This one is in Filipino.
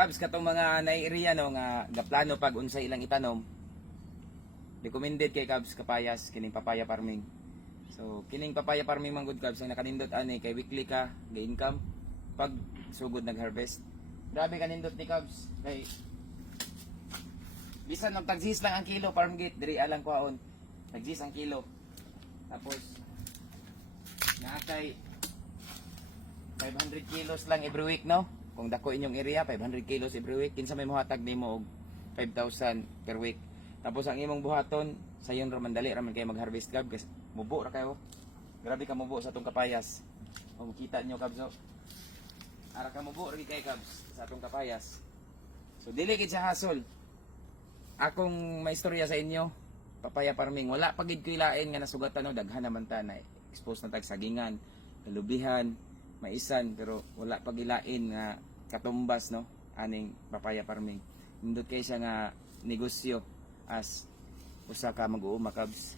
Kabs katong mga naiiriya no nga gaplano pag unsay ilang itanom. Recommended kay Kabs kapayas kining papaya farming. So kining papaya farming man good Kabs ang nakanindot ani kay weekly ka ga-income pag sugod nag-harvest. Grabe kanindot ni Kabs kay bisan ng tagsis lang ang kilo farm gate diri alang kwaon. Tagsis ang kilo. Tapos nakay 500 kilos lang every week no. Kung dako inyong area 500 kilos every week kinsa may mohatag nimo og 5,000 per week. Tapos ang imong buhaton sayon ra man dali ra man kay mag-harvest kab kasi mubo ra kayo. Grabe ka mubo sa atong kapayas. O makita nyo kabs. Ara ka mubo ra kay kabs sa atong kapayas. So dili gid sa hasol. Akong maistorya sa inyo, papaya farming wala pagid ko ilain nga nasugatan no daghan naman ta na expose na tag sagingan, kalubihan, maisan pero wala pagilain nga katumbas no aning papaya farming. Nindot kay siya nga negosyo as usa ka mag-uuma kabs.